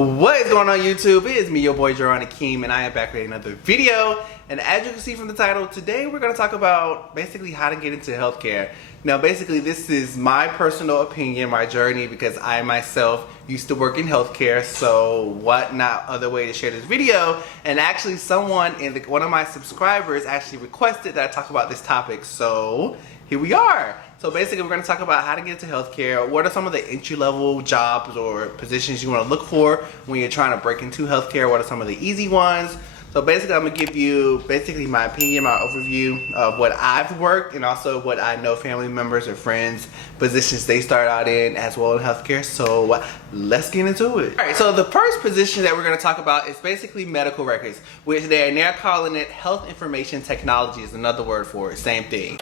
What is going on YouTube? It is me, your boy Jerron Akeem, and I am back with another video. And as you can see from the title, today we're going to talk about basically how to get into healthcare. Now basically this is my personal opinion, my journey, because I myself used to work in healthcare, so what not other way to share this video. And actually someone one of my subscribers actually requested that I talk about this topic, so here we are. So basically we're going to talk about how to get into healthcare, what are some of the entry-level jobs or positions you want to look for when you're trying to break into healthcare, what are some of the easy ones. So basically I'm going to give you basically my opinion, my overview of what I've worked and also what I know family members or friends, positions they start out in as well in healthcare. So let's get into it. Alright, so the first position that we're going to talk about is basically medical records, which they're now calling it health information technology is another word for it, same thing.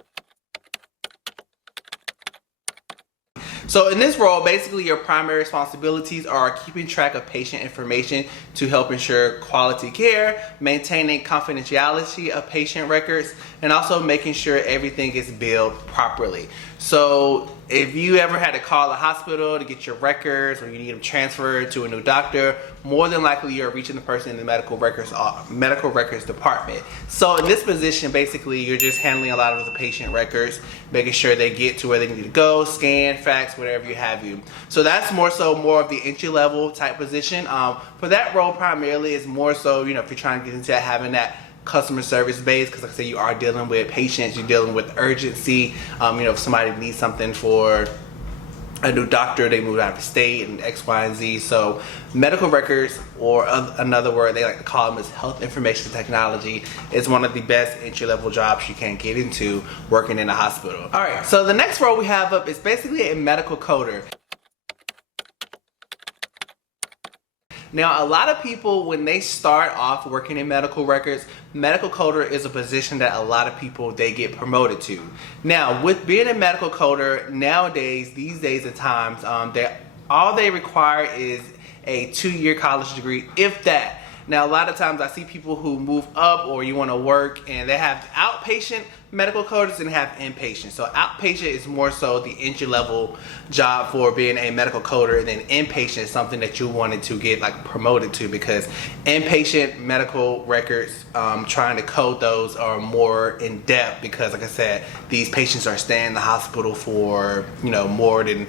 So in this role, basically your primary responsibilities are keeping track of patient information to help ensure quality care, maintaining confidentiality of patient records, and also making sure everything is billed properly. So if you ever had to call a hospital to get your records or you need them transferred to a new doctor, more than likely you're reaching the person in the medical records department. So in this position, basically you're just handling a lot of the patient records, making sure they get to where they need to go, scan, fax, whatever you have you. So that's more of the entry level type position. For that role primarily is more so, if you're trying to get into having that customer service base, because like I said, you are dealing with patients, you're dealing with urgency. If somebody needs something for a new doctor, they moved out of state and X, Y, and Z. So medical records, or another word they like to call them, is health information technology, is one of the best entry-level jobs you can get into working in a hospital. All right, so the next role we have up is basically a medical coder. Now, a lot of people, when they start off working in medical records, medical coder is a position that a lot of people, they get promoted to. Now, with being a medical coder, nowadays, these days and times, all they require is a 2-year college degree, if that. Now, a lot of times I see people who move up, or you want to work, and they have outpatient medical coders and have inpatient. So outpatient is more so the entry-level job for being a medical coder, and then inpatient is something that you wanted to get promoted to, because inpatient medical records, trying to code those are more in depth, because like I said, these patients are staying in the hospital for more than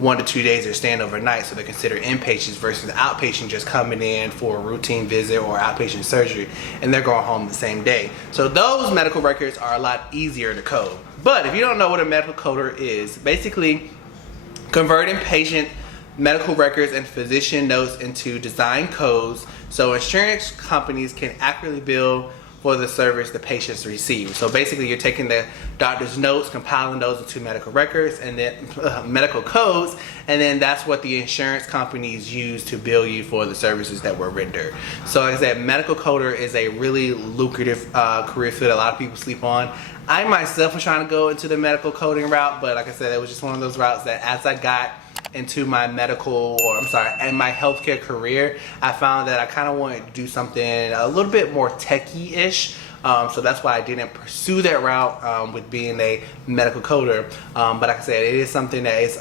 1 to 2 days. They're staying overnight, so they're considered inpatients versus outpatient just coming in for a routine visit or outpatient surgery, and they're going home the same day. So those medical records are a lot easier to code. But if you don't know what a medical coder is, basically converting patient medical records and physician notes into design codes so insurance companies can accurately bill for the service the patients receive. So basically you're taking the doctor's notes, compiling those into medical records and then medical codes, and then that's what the insurance companies use to bill you for the services that were rendered. So like I said, medical coder is a really lucrative career field a lot of people sleep on. I myself was trying to go into the medical coding route, but like I said, it was just one of those routes that as I got into my and my healthcare career, I found that I kind of wanted to do something a little bit more techie-ish. So that's why I didn't pursue that route with being a medical coder. But like I said, it is something that is,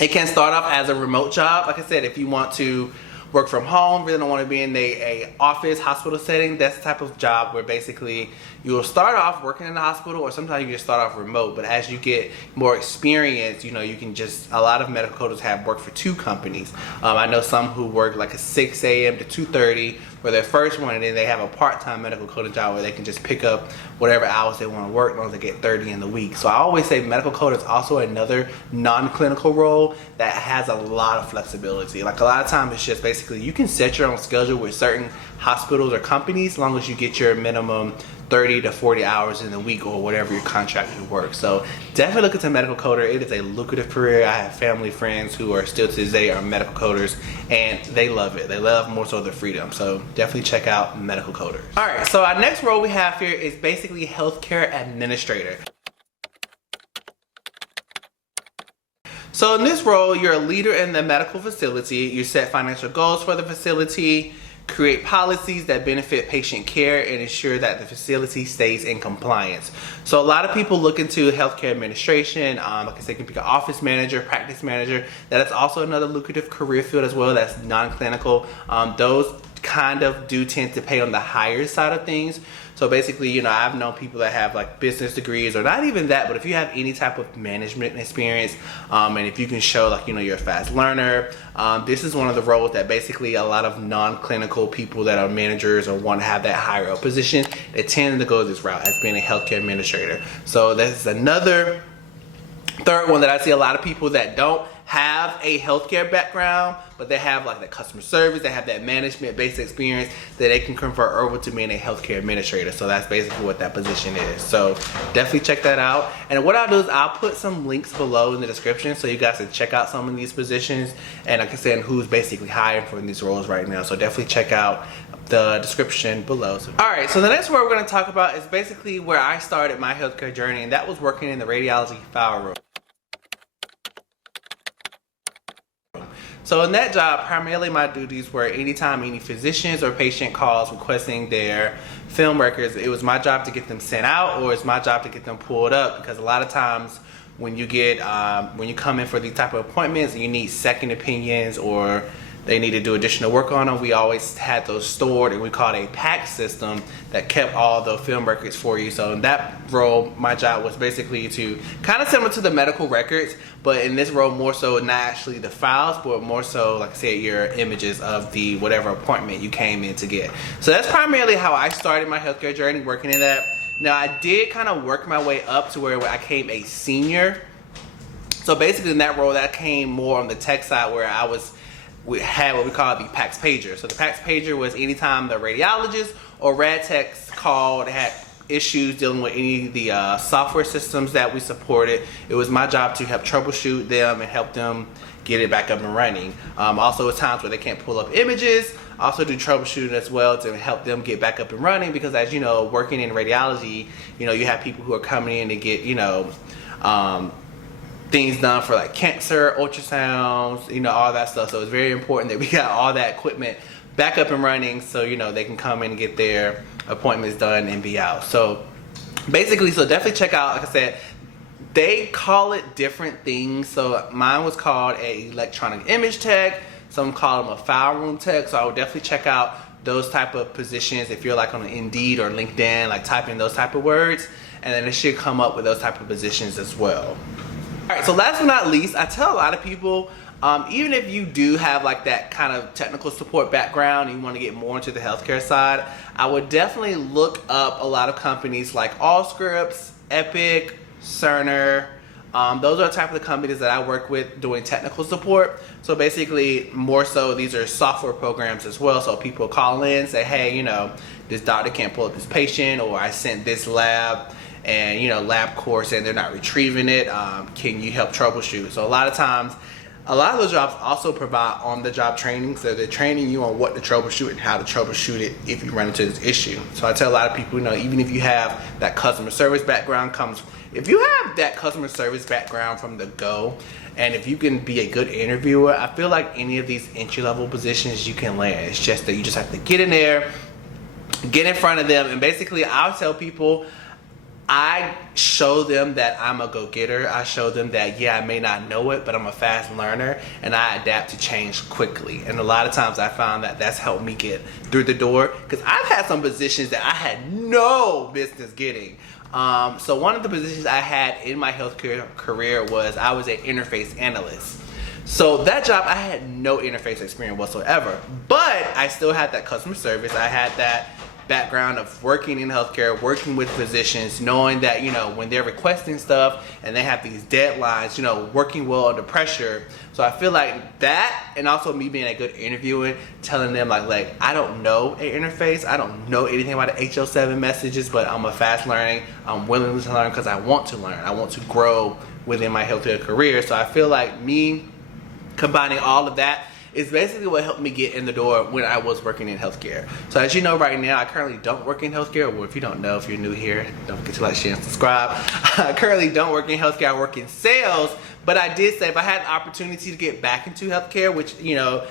it can start off as a remote job. Like I said, if you want to work from home, really don't want to be in a office, hospital setting, that's the type of job where basically you'll start off working in the hospital, or sometimes you just start off remote. But as you get more experience, you can just, a lot of medical coders have worked for 2 companies. I know some who work like a 6 a.m. to 2:30 for their first one, and then they have a part-time medical coding job where they can just pick up whatever hours they want to work, as long as they get 30 in the week. So I always say medical coder is also another non-clinical role that has a lot of flexibility. Like a lot of times it's just basically you can set your own schedule with certain hospitals or companies as long as you get your minimum 30 to 40 hours in the week or whatever your contract would work. So definitely look into medical coder. It is a lucrative career. I have family friends who are still to this day are medical coders, and they love it. They love more so the freedom. So definitely check out medical coders. All right, so our next role we have here is basically healthcare administrator. So in this role, you're a leader in the medical facility. You set financial goals for the facility. create policies that benefit patient care, and ensure that the facility stays in compliance. So a lot of people look into healthcare administration. Like I said, you can pick an office manager, practice manager. That is also another lucrative career field as well. That's non-clinical. Those kind of do tend to pay on the higher side of things. So basically, you know, I've known people that have like business degrees, or not even that, but if you have any type of management experience, and if you can show like, you know, you're a fast learner, this is one of the roles that basically a lot of non-clinical people that are managers or want to have that higher up position, they tend to go this route as being a healthcare administrator. So that's another third one that I see a lot of people that don't have a healthcare background, but they have like that customer service, they have that management based experience that they can convert over to being a healthcare administrator. So that's basically what that position is. So definitely check that out. And what I'll do is I'll put some links below in the description so you guys can check out some of these positions, and like I said, who's basically hiring for these roles right now. So definitely check out the description below. Alright, so the next word we're going to talk about is basically where I started my healthcare journey, and that was working in the radiology file room. So in that job, primarily my duties were anytime any physicians or patient calls requesting their film records, it was my job to get them sent out, or it's my job to get them pulled up, because a lot of times when you get when you come in for these type of appointments and you need second opinions, or they need to do additional work on them, we always had those stored, and we called a PAC system that kept all the film records for you. So in that role, my job was basically to kind of similar to the medical records, but in this role more so not actually the files, but more so, like I said, your images of the whatever appointment you came in to get. So that's primarily how I started my healthcare journey, working in that. Now I did kind of work my way up to where I became a senior. So basically in that role, that came more on the tech side, where we had what we call the PACS pager. So the PACS pager was anytime the radiologist or rad techs called, had issues dealing with any of the software systems that we supported, it was my job to help troubleshoot them and help them get it back up and running. Also at times where they can't pull up images, also do troubleshooting as well to help them get back up and running, because as you know, working in radiology, you know, you have people who are coming in to get, you know, things done for like cancer, ultrasounds, you know, all that stuff. So it's very important that we got all that equipment back up and running, so you know they can come in and get their appointments done and be out. So basically, so definitely check out, like I said, they call it different things. So mine was called a electronic image tech, some call them a file room tech. So I would definitely check out those type of positions if you're like on Indeed or LinkedIn, like type in those type of words, and then it should come up with those type of positions as well. Alright, so last but not least, I tell a lot of people, even if you do have like that kind of technical support background and you want to get more into the healthcare side, I would definitely look up a lot of companies like Allscripts, Epic, Cerner. Those are the type of the companies that I work with doing technical support. So basically, more so, these are software programs as well. So people call in, say, hey, you know, this doctor can't pull up this patient, or I sent this lab and, you know, LabCorp and they're not retrieving it. Can you help troubleshoot? So a lot of times, a lot of those jobs also provide on-the-job training. So they're training you on what to troubleshoot and how to troubleshoot it if you run into this issue. So I tell a lot of people, you know, even if you have that customer service background if you have that customer service background from the go, and if you can be a good interviewer, I feel like any of these entry-level positions you can land. It's just that you just have to get in there, get in front of them, and basically I'll tell people, I show them that I'm a go-getter. I show them that, yeah, I may not know it, but I'm a fast learner, and I adapt to change quickly. And a lot of times I found that that's helped me get through the door, because I've had some positions that I had no business getting. So one of the positions I had in my healthcare career was I was an interface analyst. So that job, I had no interface experience whatsoever, but I still had that customer service. I had that background of working in healthcare, working with physicians, knowing that, you know, when they're requesting stuff and they have these deadlines, you know, working well under pressure. So I feel like that, and also me being a good interviewer, telling them like I don't know an interface, I don't know anything about the HL7 messages, but I'm a fast learning, I'm willing to learn because I want to learn, I want to grow within my healthcare career. So I feel like me combining all of that is basically what helped me get in the door when I was working in healthcare. So as you know, right now I currently don't work in healthcare. Or if you don't know, if you're new here, don't forget to like, share, and subscribe. I currently don't work in healthcare, I work in sales. But I did say if I had an opportunity to get back into healthcare, which, you know,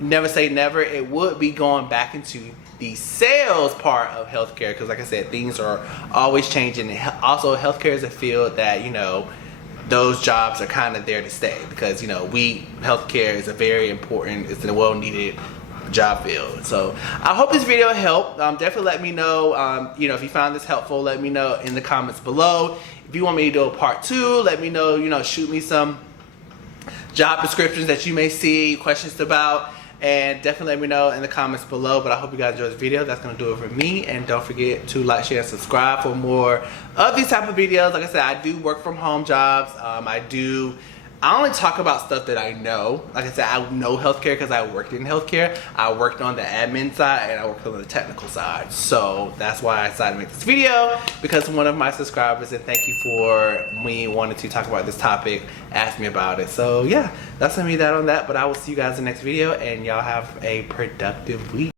never say never, it would be going back into the sales part of healthcare, because like I said, things are always changing. And also healthcare is a field that, you know, those jobs are kind of there to stay, because, you know, healthcare is a very important, it's a well-needed job field. So I hope this video helped. Definitely let me know, you know, if you found this helpful. Let me know in the comments below. If you want me to do a part 2, let me know, you know, shoot me some job descriptions that you may see, questions about, and definitely let me know in the comments below. But I hope you guys enjoyed this video. That's going to do it for me. And don't forget to like, share, and subscribe for more of these type of videos. Like I said, I do work from home jobs. I only talk about stuff that I know. Like I said, I know healthcare because I worked in healthcare. I worked on the admin side and I worked on the technical side. So that's why I decided to make this video, because one of my subscribers, and thank you for me wanting to talk about this topic, asked me about it. So yeah, that's gonna be that on that. But I will see you guys in the next video, and y'all have a productive week.